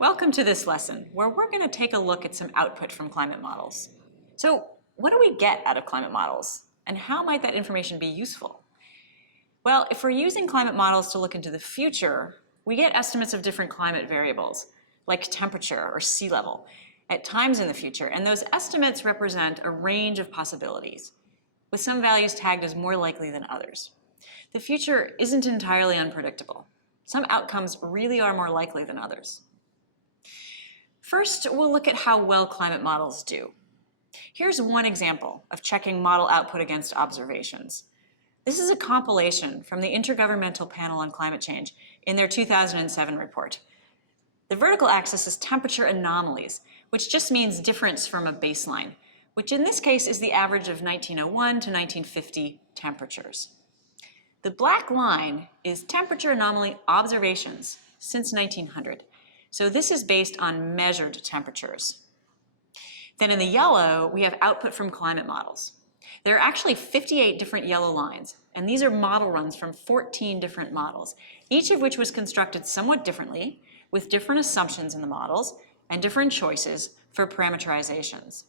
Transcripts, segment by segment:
Welcome to this lesson, where we're going to take a look at some output from climate models. So, what do we get out of climate models, and how might that information be useful? Well, if we're using climate models to look into the future, we get estimates of different climate variables, like temperature or sea level, at times in the future, and those estimates represent a range of possibilities, with some values tagged as more likely than others. The future isn't entirely unpredictable. Some outcomes really are more likely than others. First, we'll look at how well climate models do. Here's one example of checking model output against observations. This is a compilation from the Intergovernmental Panel on Climate Change in their 2007 report. The vertical axis is temperature anomalies, which just means difference from a baseline, which in this case is the average of 1901 to 1950 temperatures. The black line is temperature anomaly observations since 1900. So this is based on measured temperatures. Then in the yellow, we have output from climate models. There are actually 58 different yellow lines, and these are model runs from 14 different models, each of which was constructed somewhat differently, with different assumptions in the models and different choices for parameterizations.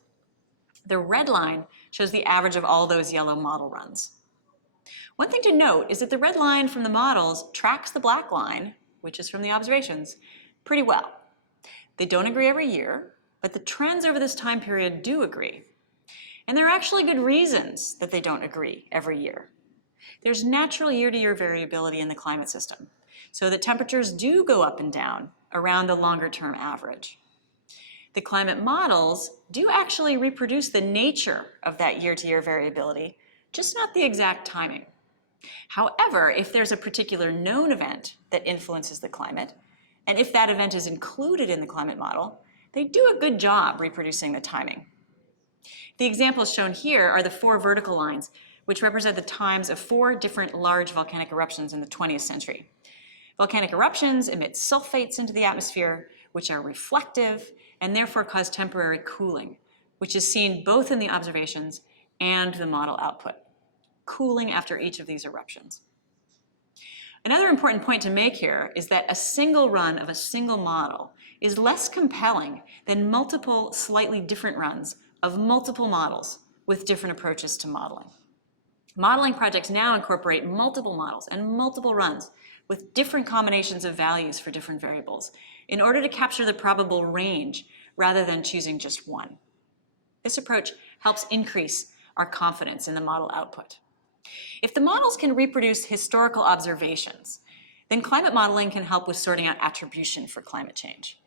The red line shows the average of all those yellow model runs. One thing to note is that the red line from the models tracks the black line, which is from the observations, pretty well. They don't agree every year, but the trends over this time period do agree. And there are actually good reasons that they don't agree every year. There's natural year-to-year variability in the climate system, so that temperatures do go up and down around a longer-term average. The climate models do actually reproduce the nature of that year-to-year variability, just not the exact timing. However, if there's a particular known event that influences the climate, and if that event is included in the climate model, they do a good job reproducing the timing. The examples shown here are the 4 vertical lines, which represent the times of 4 different large volcanic eruptions in the 20th century. Volcanic eruptions emit sulfates into the atmosphere, which are reflective and therefore cause temporary cooling, which is seen both in the observations and the model output. Cooling after each of these eruptions. Another important point to make here is that a single run of a single model is less compelling than multiple slightly different runs of multiple models with different approaches to modeling. Modeling projects now incorporate multiple models and multiple runs with different combinations of values for different variables in order to capture the probable range rather than choosing just one. This approach helps increase our confidence in the model output. If the models can reproduce historical observations, then climate modeling can help with sorting out attribution for climate change.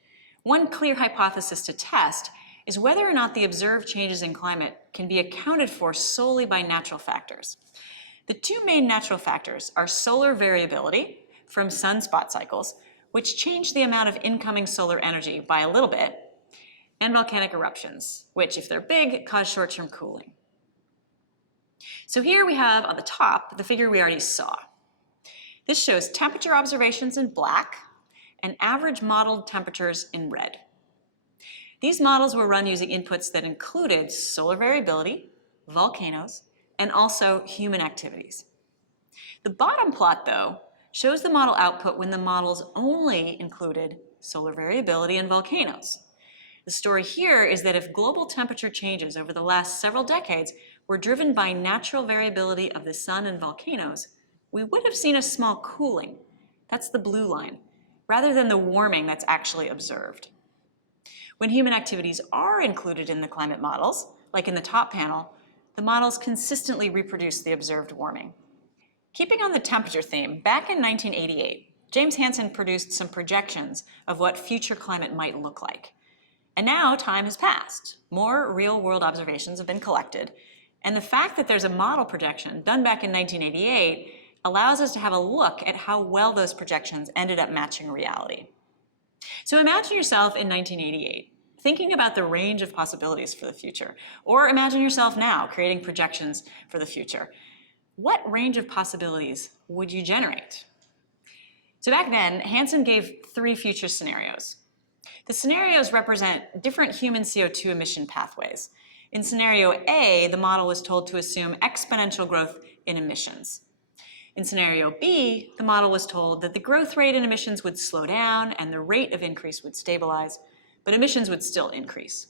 One clear hypothesis to test is whether or not the observed changes in climate can be accounted for solely by natural factors. The 2 main natural factors are solar variability from sunspot cycles, which change the amount of incoming solar energy by a little bit, and volcanic eruptions, which, if they're big, cause short-term cooling. So here we have on the top the figure we already saw. This shows temperature observations in black and average modeled temperatures in red. These models were run using inputs that included solar variability, volcanoes, and also human activities. The bottom plot, though, shows the model output when the models only included solar variability and volcanoes. The story here is that if global temperature changes over the last several decades were driven by natural variability of the sun and volcanoes, we would have seen a small cooling, that's the blue line, rather than the warming that's actually observed. When human activities are included in the climate models, like in the top panel, the models consistently reproduce the observed warming. Keeping on the temperature theme, back in 1988, James Hansen produced some projections of what future climate might look like. And now time has passed. More real-world observations have been collected, and the fact that there's a model projection done back in 1988 allows us to have a look at how well those projections ended up matching reality. So imagine yourself in 1988, thinking about the range of possibilities for the future, or imagine yourself now creating projections for the future. What range of possibilities would you generate? So back then, Hansen gave 3 future scenarios. The scenarios represent different human CO2 emission pathways. In scenario A, the model was told to assume exponential growth in emissions. In scenario B, the model was told that the growth rate in emissions would slow down and the rate of increase would stabilize, but emissions would still increase.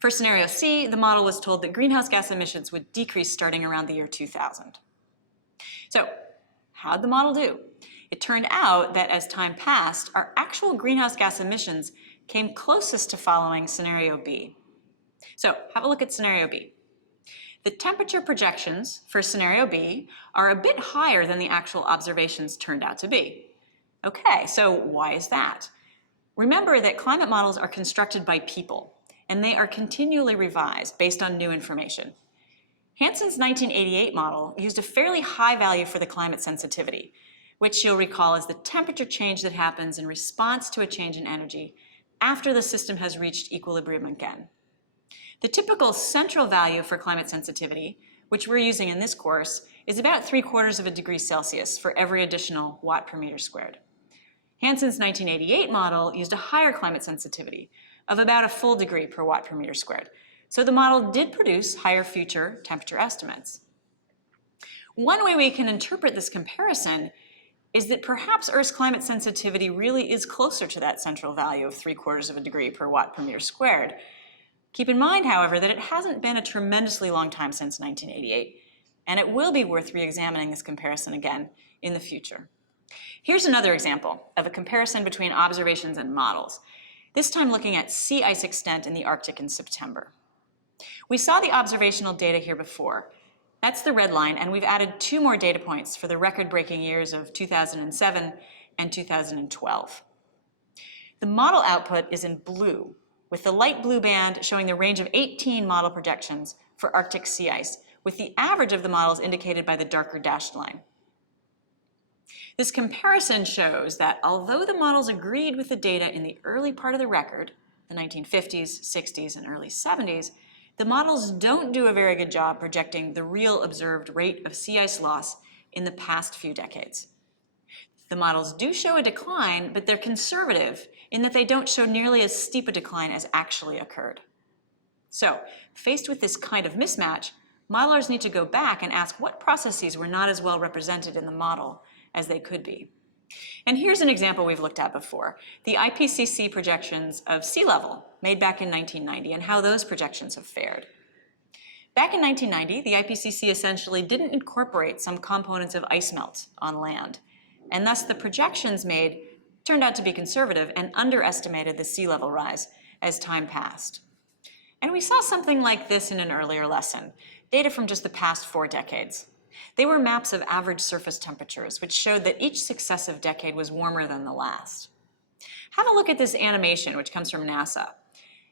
For scenario C, the model was told that greenhouse gas emissions would decrease starting around the year 2000. So, how'd the model do? It turned out that as time passed, our actual greenhouse gas emissions came closest to following scenario B. So, have a look at scenario B. The temperature projections for scenario B are a bit higher than the actual observations turned out to be. Okay, so why is that? Remember that climate models are constructed by people, and they are continually revised based on new information. Hansen's 1988 model used a fairly high value for the climate sensitivity, which you'll recall is the temperature change that happens in response to a change in energy after the system has reached equilibrium again. The typical central value for climate sensitivity, which we're using in this course, is about 3/4 of a degree Celsius for every additional watt per meter squared. Hansen's 1988 model used a higher climate sensitivity of about a full degree per watt per meter squared, so the model did produce higher future temperature estimates. One way we can interpret this comparison is that perhaps Earth's climate sensitivity really is closer to that central value of 3/4 of a degree per watt per meter squared. Keep in mind, however, that it hasn't been a tremendously long time since 1988, and it will be worth re-examining this comparison again in the future. Here's another example of a comparison between observations and models, this time looking at sea ice extent in the Arctic in September. We saw the observational data here before. That's the red line, and we've added 2 more data points for the record-breaking years of 2007 and 2012. The model output is in blue, with the light blue band showing the range of 18 model projections for Arctic sea ice, with the average of the models indicated by the darker dashed line. This comparison shows that although the models agreed with the data in the early part of the record, the 1950s, 60s, and early 70s, the models don't do a very good job projecting the real observed rate of sea ice loss in the past few decades. The models do show a decline, but they're conservative in that they don't show nearly as steep a decline as actually occurred. So, faced with this kind of mismatch, modelers need to go back and ask what processes were not as well represented in the model as they could be. And here's an example we've looked at before, the IPCC projections of sea level made back in 1990 and how those projections have fared. Back in 1990, the IPCC essentially didn't incorporate some components of ice melt on land, and thus the projections made turned out to be conservative and underestimated the sea level rise as time passed. And we saw something like this in an earlier lesson, data from just the past 4 decades. They were maps of average surface temperatures, which showed that each successive decade was warmer than the last. Have a look at this animation, which comes from NASA.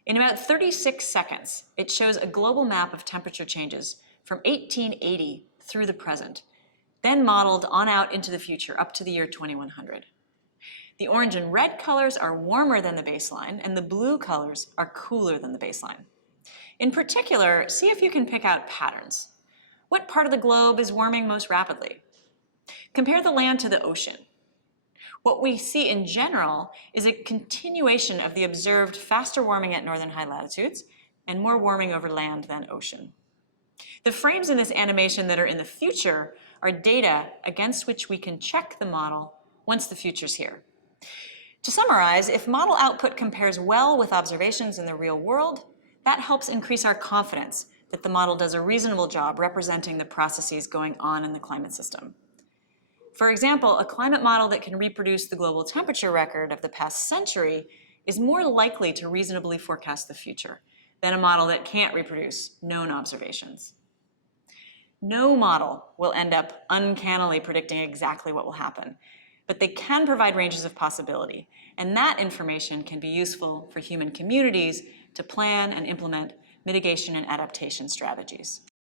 In about 36 seconds, it shows a global map of temperature changes from 1880 through the present, then modeled on out into the future up to the year 2100. The orange and red colors are warmer than the baseline, and the blue colors are cooler than the baseline. In particular, see if you can pick out patterns. What part of the globe is warming most rapidly? Compare the land to the ocean. What we see in general is a continuation of the observed faster warming at northern high latitudes and more warming over land than ocean. The frames in this animation that are in the future are data against which we can check the model once the future's here. To summarize, if model output compares well with observations in the real world, that helps increase our confidence that the model does a reasonable job representing the processes going on in the climate system. For example, a climate model that can reproduce the global temperature record of the past century is more likely to reasonably forecast the future than a model that can't reproduce known observations. No model will end up uncannily predicting exactly what will happen, but they can provide ranges of possibility, and that information can be useful for human communities to plan and implement mitigation and adaptation strategies.